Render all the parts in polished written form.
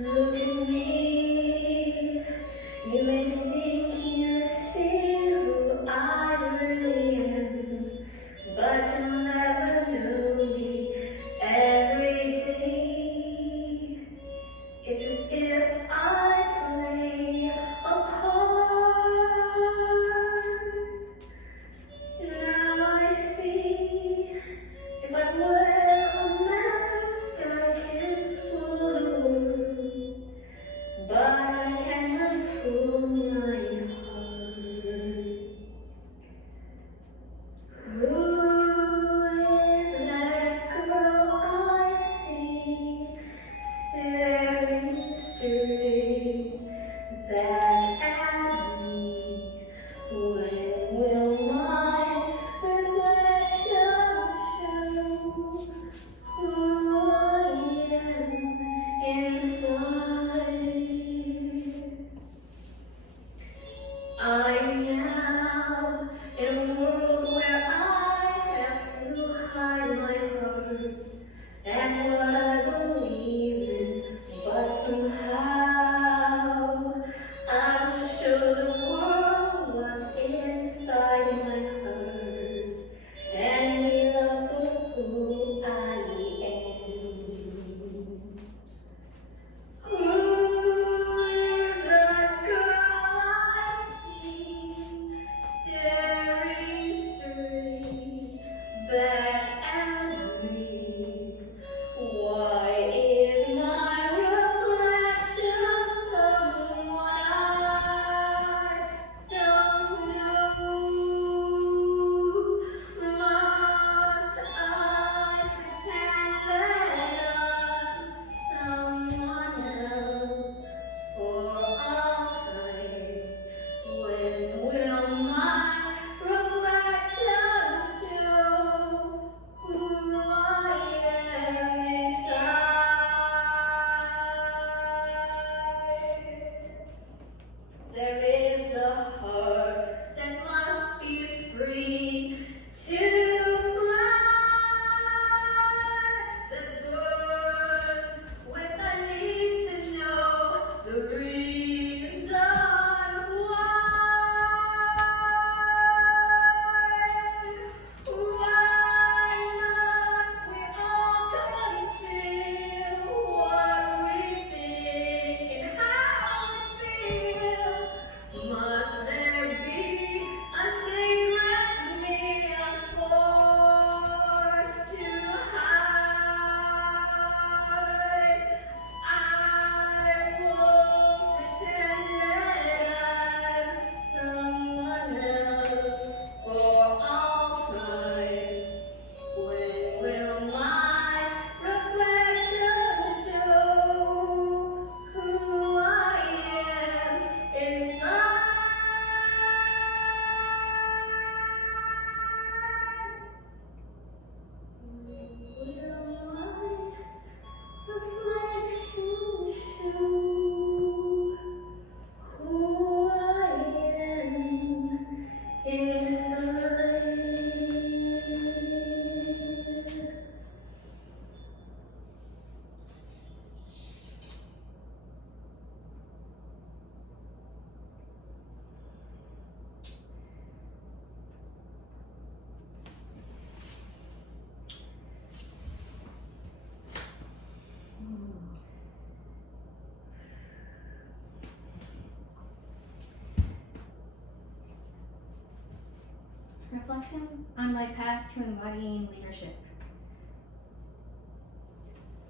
Look at me, you may think you see who I really am, but you'll never know me every day. It's as if I play a part. Now I see, if I wear a mask, I can fool the world, but I cannot fool my heart. Who is that girl I see staring straight back at me? When will my reflection show who I am inside? I'm now in a world where I have to hide my heart and what I believe in, but somehow I will show the world what's inside my heart and be loved for who I am. Who is that girl I see staring straight back at me? Why is my reflection someone I don't know? Must I pretend that I'm someone else for all time? When will my reflection show who I am inside? There is a heart that must be free to fly, that burns with the need to know the reason why. Why must we all conceal what we think and how we feel? Must there be a secret we are forced to hide? I won't pretend that I'm someone else for all time. When will my reflection show who I am inside? Will my reflection show who I am inside? Reflections on my path to embodying leadership.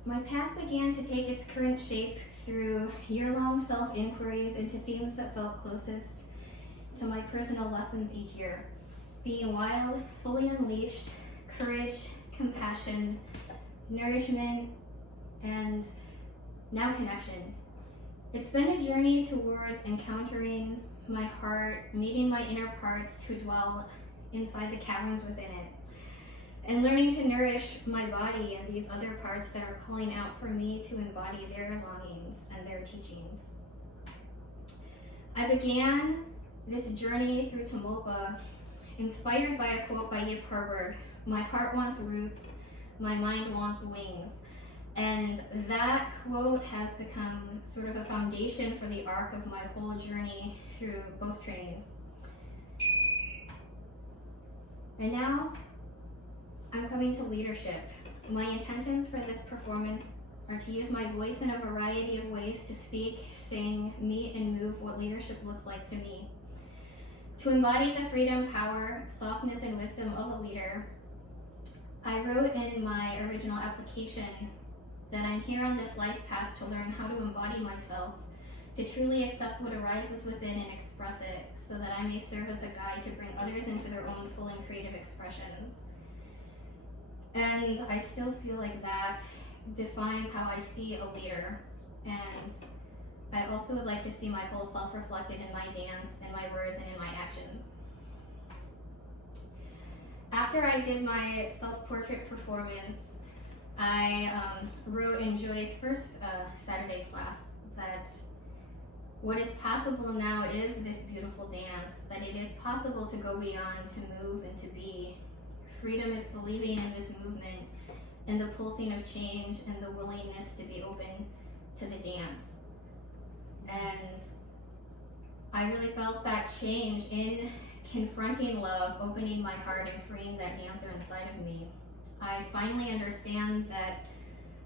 My path began to take its current shape through year-long self-inquiries into themes that felt closest to my personal lessons each year. Being wild, fully unleashed, courage, compassion, nourishment, and now connection. It's been a journey towards encountering my heart, meeting my inner parts who dwell inside the caverns within it, and learning to nourish my body and these other parts that are calling out for me to embody their longings and their teachings. I began this journey through Tamalpa inspired by a quote by Yip Herberg, "My heart wants roots, my mind wants wings." And that quote has become sort of a foundation for the arc of my whole journey through both trainings. And now I'm coming to leadership. My intentions for this performance are to use my voice in a variety of ways to speak, sing, meet, and move what leadership looks like to me. To embody the freedom, power, softness, and wisdom of a leader, I wrote in my original application that I'm here on this life path to learn how to embody myself, to truly accept what arises within and express it, so that I may serve as a guide to bring others into their own full and creative expressions. And I still feel like that defines how I see a leader. And I also would like to see my whole self reflected in my dance, in my words, and in my actions. After I did my self-portrait performance, I wrote in Joy's first Saturday class that what is possible now is this beautiful dance, that it is possible to go beyond, to move, and to be. Freedom is believing in this movement, and the pulsing of change, and the willingness to be open to the dance. And I really felt that change in confronting love, opening my heart, and freeing that dancer inside of me. I finally understand that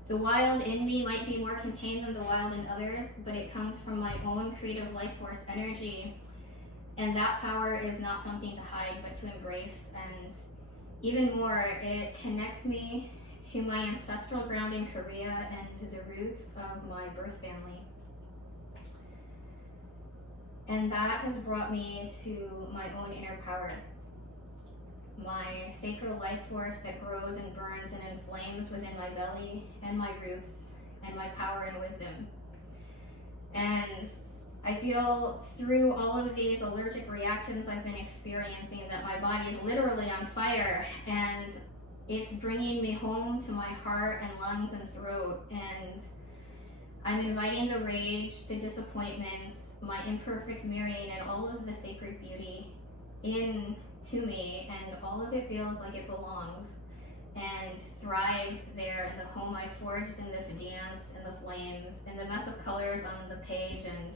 the wild in me might be more contained than the wild in others, but it comes from my own creative life force energy, and that power is not something to hide, but to embrace. And even more, it connects me to my ancestral ground in Korea and the roots of my birth family. And that has brought me to my own inner power, my sacred life force that grows and burns and inflames within my belly and my roots and my power and wisdom. And I feel through all of these allergic reactions I've been experiencing that my body is literally on fire, and it's bringing me home to my heart and lungs and throat. And I'm inviting the rage, the disappointments, my imperfect mirroring, and all of the sacred beauty in to me, and all of it feels like it belongs and thrives there in the home I forged in this dance, in the flames, in the mess of colors on the page, and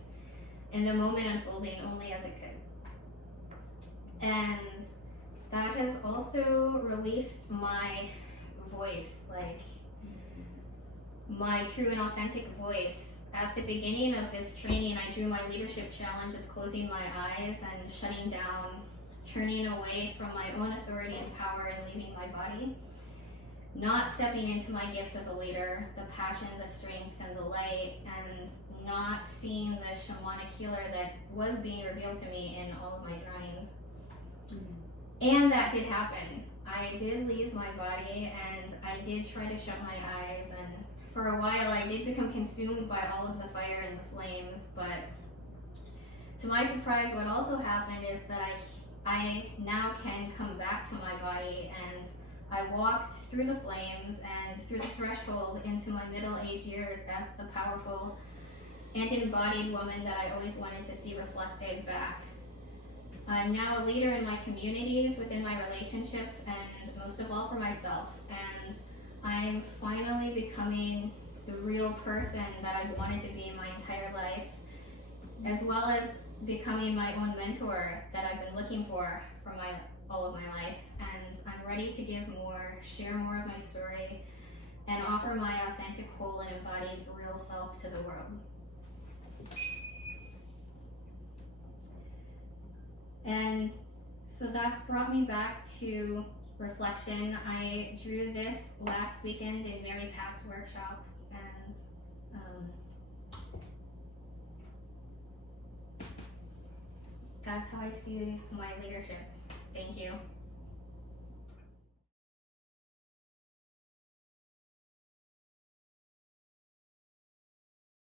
in the moment unfolding only as it could. And that has also released my voice, like my true and authentic voice. At the beginning of this training, I drew my leadership challenge as closing my eyes and shutting down, turning away from my own authority and power and leaving my body, not stepping into my gifts as a leader, the passion, the strength, and the light, and not seeing the shamanic healer that was being revealed to me in all of my drawings. And that did happen. I did leave my body, and I did try to shut my eyes, and for a while I did become consumed by all of the fire and the flames. But to my surprise, what also happened is that I now can come back to my body, and I walked through the flames and through the threshold into my middle-aged years as the powerful and embodied woman that I always wanted to see reflected back. I'm now a leader in my communities, within my relationships, and most of all for myself. And I'm finally becoming the real person that I've wanted to be in my entire life, as well as becoming my own mentor that I've been looking for all of my life. And I'm ready to give more, share more of my story, and offer my authentic, whole, and embodied real self to the world. And so that's brought me back to reflection. I drew this last weekend in Mary Pat's workshop, and that's how I see my leadership. Thank you.